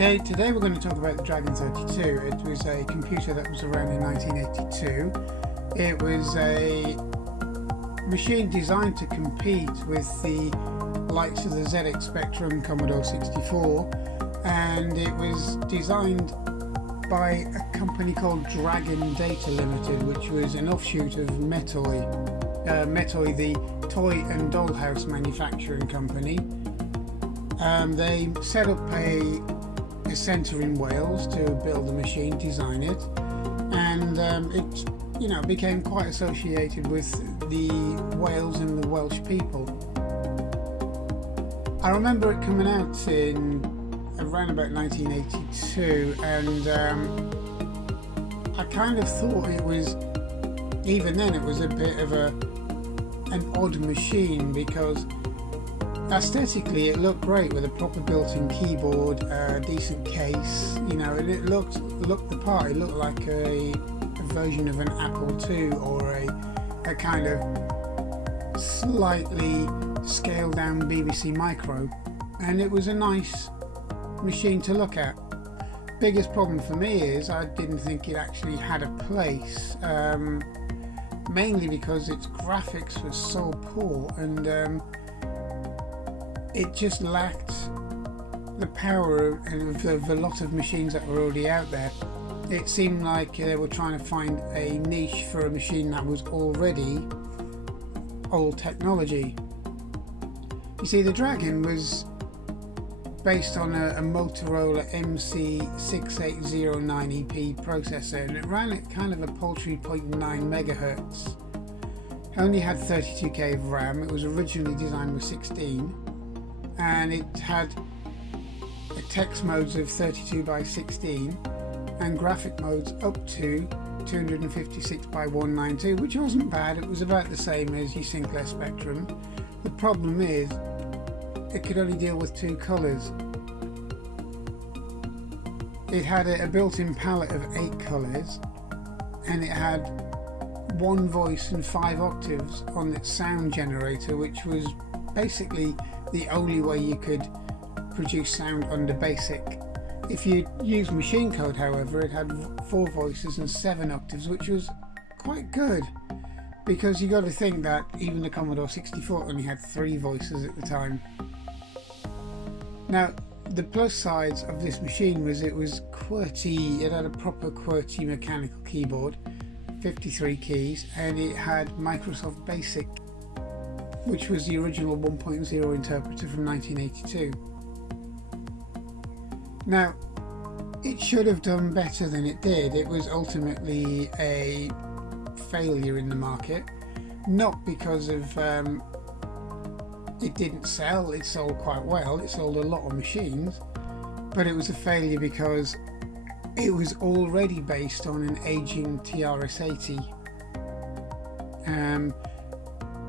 Okay, today we're going to talk about the Dragon 32. It was a computer that was around in 1982. It was a machine designed to compete with the likes of the ZX Spectrum, Commodore 64, and it was designed by a company called Dragon Data Limited, which was an offshoot of Metoy, the toy and dollhouse manufacturing company. They set up a centre in Wales to build the machine, design it, and it became quite associated with the Wales and the Welsh people. I remember it coming out in around about 1982, and I kind of thought it was, even then it was a bit of an odd machine, because aesthetically it looked great with a proper built-in keyboard, a decent case, it looked the part. It looked like a version of an Apple II or a kind of slightly scaled down BBC Micro, and it was a nice machine to look at. Biggest problem for me is I didn't think it actually had a place, mainly because its graphics were so poor, and it just lacked the power of a lot of machines that were already out there. It seemed like they were trying to find a niche for a machine that was already old technology. You see, the Dragon was based on a Motorola MC6809EP processor, and it ran at kind of a paltry 0.9 megahertz. It only had 32k of RAM. It was originally designed with 16. And it had text modes of 32 by 16 and graphic modes up to 256 by 192, which wasn't bad. It was about the same as your Sinclair Spectrum. The problem is it could only deal with 2 colours. It had a built-in palette of 8 colours, and it had 1 voice and 5 octaves on its sound generator, which was basically the only way you could produce sound under BASIC. If you use machine code, however, it had 4 voices and 7 octaves, which was quite good, because you got to think that even the Commodore 64 only had 3 voices at the time. Now, the plus sides of this machine was it was QWERTY. It had a proper QWERTY mechanical keyboard, 53 keys, and it had Microsoft BASIC, which was the original 1.0 interpreter from 1982. Now, it should have done better than it did. It was ultimately a failure in the market, not because of it didn't sell. It sold quite well. It sold a lot of machines, but it was a failure because it was already based on an aging TRS-80.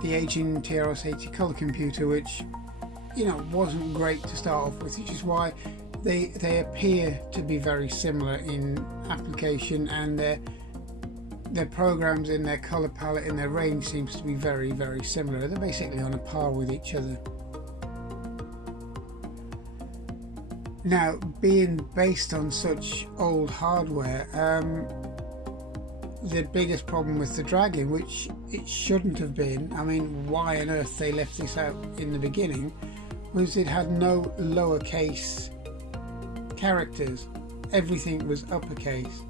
The aging TRS-80 colour computer, which wasn't great to start off with, which is why they appear to be very similar in application, and their programs in their colour palette and their range seems to be very, very similar. They're basically on a par with each other. Now, being based on such old hardware, the biggest problem with the Dragon, which it shouldn't have been, I mean, why on earth they left this out in the beginning, was it had no lowercase characters. Everything was uppercase.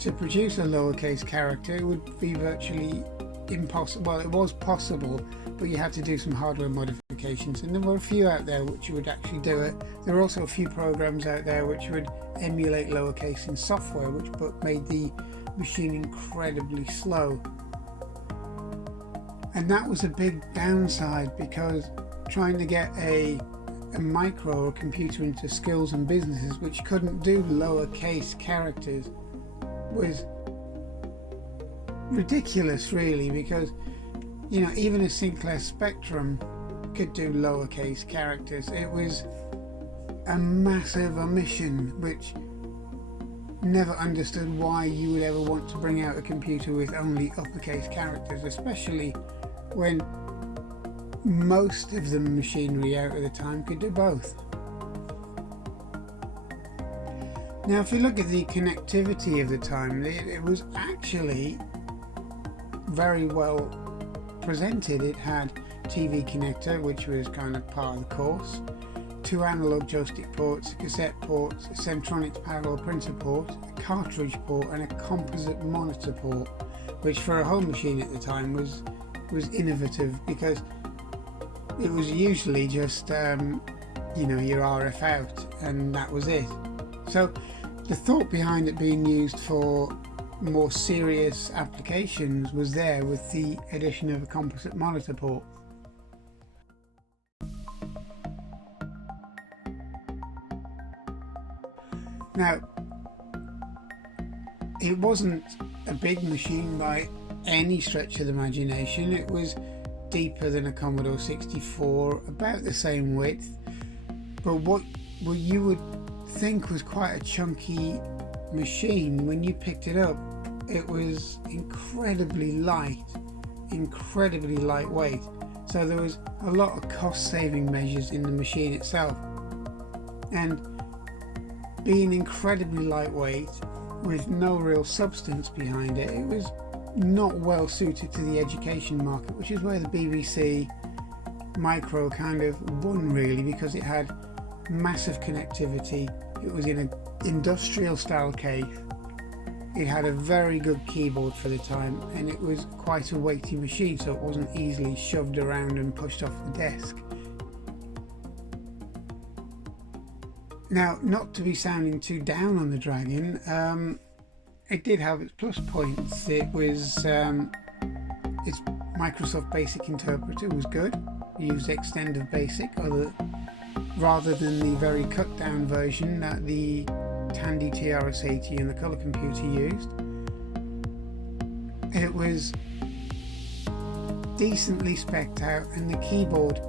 To produce a lowercase character, it would be virtually impossible. Well, it was possible, but you had to do some hardware modifications, and there were a few out there which would actually do it. There were also a few programs out there which would emulate lowercase in software, which made the machine incredibly slow. And that was a big downside, because trying to get a micro or computer into skills and businesses which couldn't do lowercase characters was ridiculous, really, because even a Sinclair Spectrum could do lowercase characters. It was a massive omission, which never understood why you would ever want to bring out a computer with only uppercase characters, especially when most of the machinery out at the time could do both. Now, if you look at the connectivity of the time, it was actually very well presented. It had TV connector, which was kind of part of the course, 2 analog joystick ports, a cassette port, a Centronics parallel printer port, a cartridge port, and a composite monitor port, which for a home machine at the time was innovative, because it was usually just your RF out and that was it. So the thought behind it being used for more serious applications was there with the addition of a composite monitor port. Now, it wasn't a big machine by any stretch of the imagination. It was deeper than a Commodore 64, about the same width, but what you would think was quite a chunky machine, when you picked it up, it was incredibly light, incredibly lightweight. So there was a lot of cost-saving measures in the machine itself, and being incredibly lightweight with no real substance behind it, it was not well suited to the education market, which is where the BBC Micro kind of won, really, because it had massive connectivity. It was in an industrial style case. It had a very good keyboard for the time, and it was quite a weighty machine, so it wasn't easily shoved around and pushed off the desk. Now, not to be sounding too down on the Dragon, it did have its plus points. It was its Microsoft Basic Interpreter was good. It used Extended Basic rather than the very cut down version that the Tandy TRS-80 and the Color Computer used. It was decently spec'd out, and the keyboard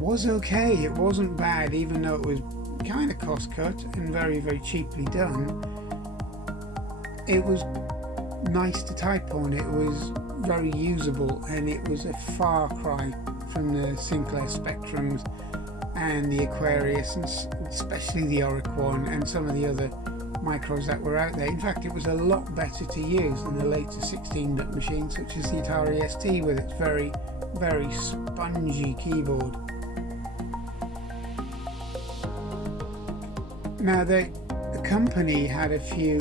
was okay. It wasn't bad, even though it was kind of cost cut and very, very cheaply done. It was nice to type on. It was very usable, and it was a far cry from the Sinclair Spectrums and the Aquarius, and especially the Auric one and some of the other micros that were out there. In fact, it was a lot better to use than the later 16-bit machines, such as the Atari ST with its very, very spongy keyboard. Now, the company had a few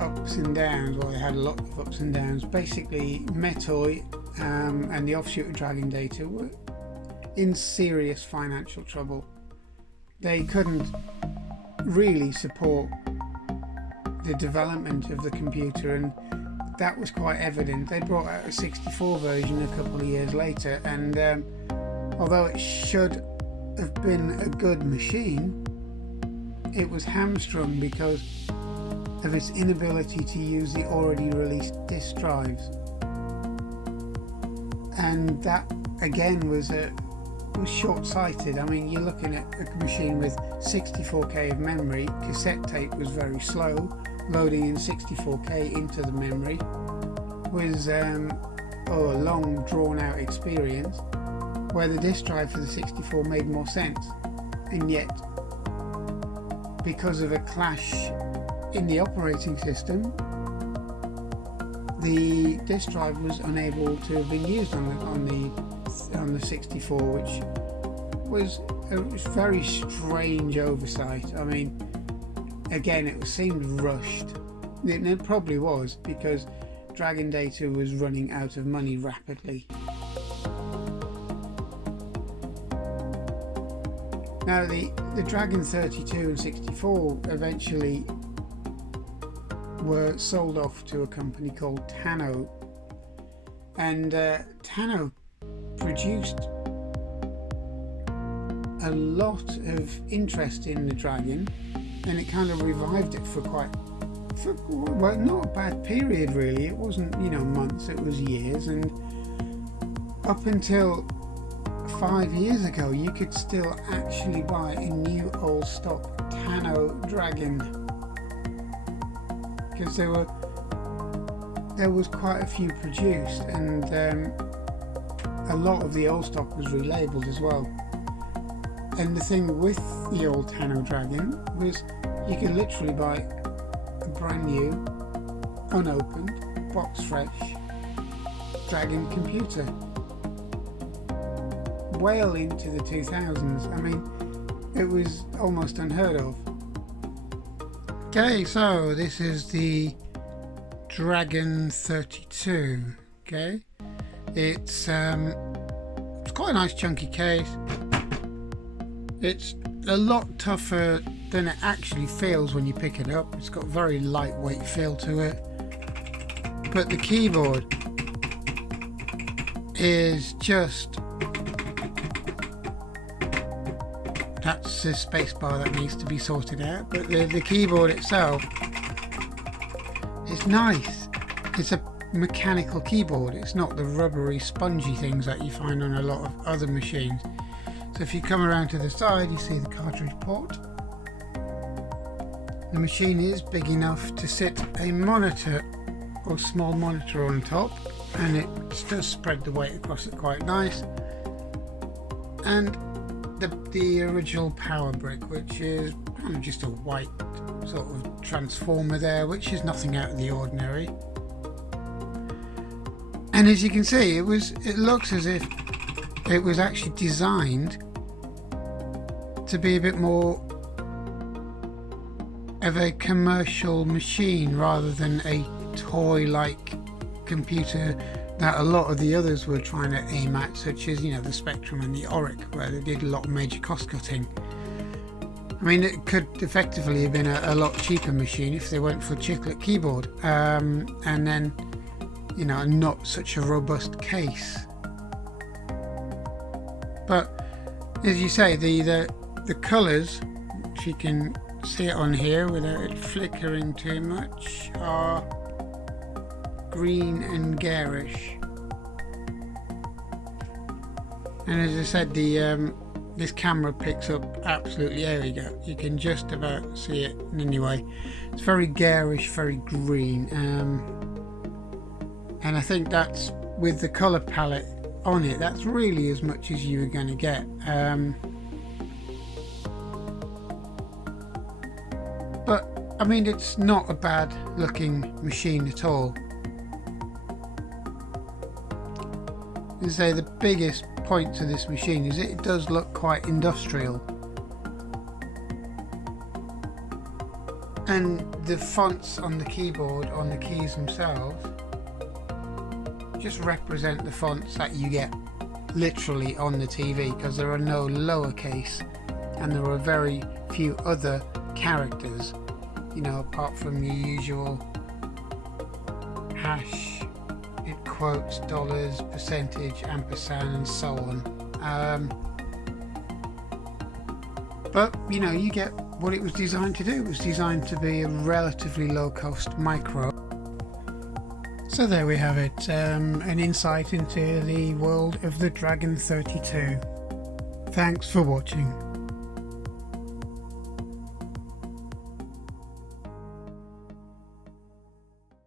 ups and downs. Well, they had a lot of ups and downs. Basically, Metoy and the offshoot of Dragon Data were in serious financial trouble. They couldn't really support the development of the computer, and that was quite evident. They brought out a 64 version a couple of years later, and although it should have been a good machine, it was hamstrung because of its inability to use the already released disk drives. And that again was short-sighted. I mean, you're looking at a machine with 64K of memory. Cassette tape was very slow. Loading in 64K into the memory was a long drawn-out experience, where the disk drive for the 64 made more sense. And yet, because of a clash in the operating system, the disk drive was unable to have been used on the 64, which was a very strange oversight. I mean, again, it seemed rushed. It probably was, because Dragon Data was running out of money rapidly. Now, the Dragon 32 and 64 eventually were sold off to a company called Tanno, and Tanno produced a lot of interest in the Dragon, and it kind of revived it for not a bad period, really. It wasn't months, it was years, and up until 5 years ago you could still actually buy a new old stock Tanno Dragon, because there was quite a few produced, and a lot of the old stock was relabeled as well. And the thing with the old Tanno Dragon was you can literally buy a brand new, unopened, box fresh Dragon computer. Well into the 2000s. I mean, it was almost unheard of. Okay, so this is the Dragon 32. Okay, it's quite a nice chunky case. It's a lot tougher than it actually feels when you pick it up. It's got a very lightweight feel to it, but the keyboard is just, that's the spacebar that needs to be sorted out, but the keyboard itself is nice. It's a mechanical keyboard. It's not the rubbery spongy things that you find on a lot of other machines. So if you come around to the side, you see the cartridge port. The machine is big enough to sit a monitor or small monitor on top, and it does spread the weight across it quite nice. And the original power brick, which is kind of just a white sort of transformer there, which is nothing out of the ordinary. And as you can see, it looks as if it was actually designed to be a bit more of a commercial machine rather than a toy-like computer that a lot of the others were trying to aim at, such as, you know, the Spectrum and the Auric, where they did a lot of major cost cutting. I mean, it could effectively have been a lot cheaper machine if they went for a chiclet keyboard, and then, you know, not such a robust case. But as you say, the colours, which you can see it on here without it flickering too much, are green and garish. And as I said, this camera picks up absolutely, there we go, you can just about see it. Anyway, it's very garish, very green, and I think that's, with the colour palette on it, that's really as much as you were going to get. But I mean, it's not a bad looking machine at all. As I say, the biggest point to this machine is it does look quite industrial, and the fonts on the keyboard, on the keys themselves, just represent the fonts that you get literally on the TV, because there are no lowercase and there are very few other characters, you know, apart from your usual hash, it quotes, dollars, percentage, ampersand, and so on. But you know, you get what it was designed to do. It was designed to be a relatively low cost micro. So there we have it, an insight into the world of the Dragon 32. Thanks for watching.